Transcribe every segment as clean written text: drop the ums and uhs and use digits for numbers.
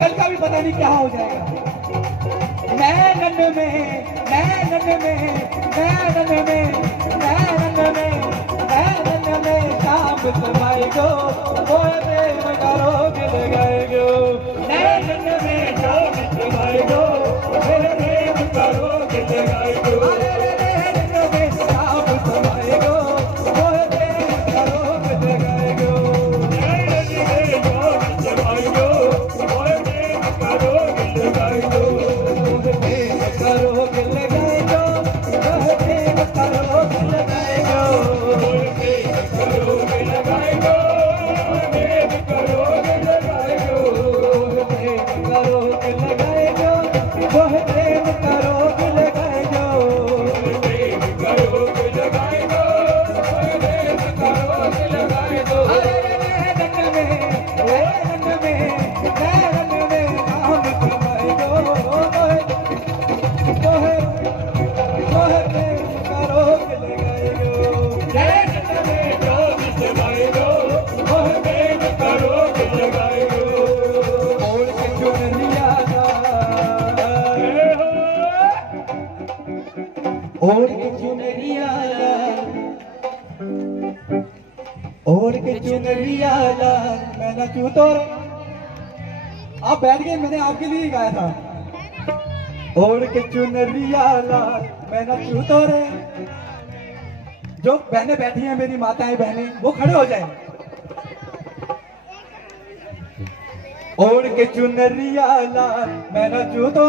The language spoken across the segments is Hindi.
कल का भी पता नहीं क्या हो जाएगा। नैनन में नैनन में नैनन में नैनन में नैनन में शाम समाई गो वो प्रेम करो गिल गए गो। नैनन में शाम समाई गो मेरे प्रेम करो गिल गए गो। नैनन में शाम समाई गो वो प्रेम करो गिल गए गो। नैनन में शाम समाई गो और के चुनरिया लाल मैंने क्यों तो आप बैठ गए, मैंने आपके लिए ही गाया था। और के चुनरिया लाल मैंने क्यों तो जो बहनें बैठी हैं मेरी माताएं बहनें वो खड़े हो जाएं। ओढ़ के चुनरिया लाल मैंने क्यों तो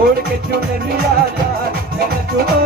ओढ़ के चुनरिया लाल मैंने क्यों तो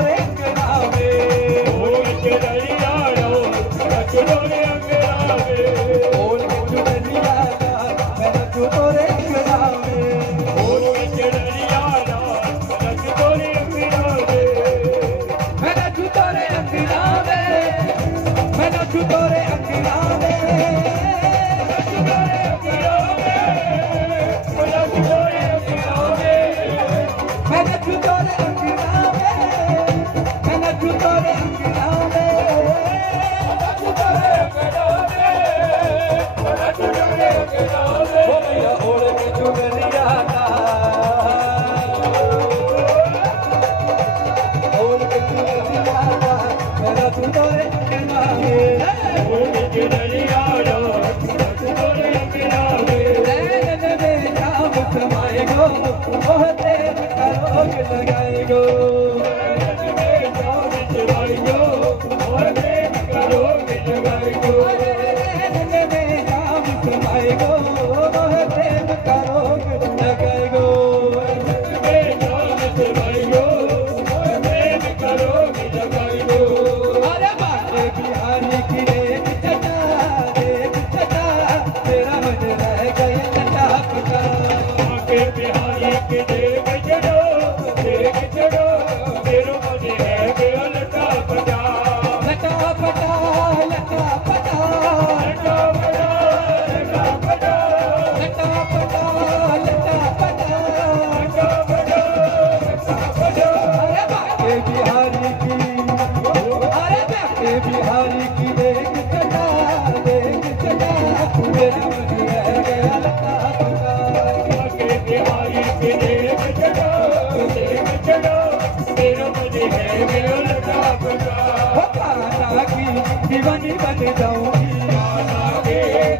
दीवानी बन जाऊंगी,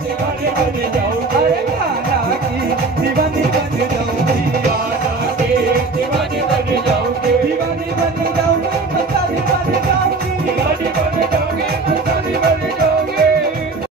दीवानी बन जाऊंगी, अरे गाना की दीवानी बन जाऊंगी, गाना की दीवानी बन जाऊंगी, दीवानी बन जाऊंगी।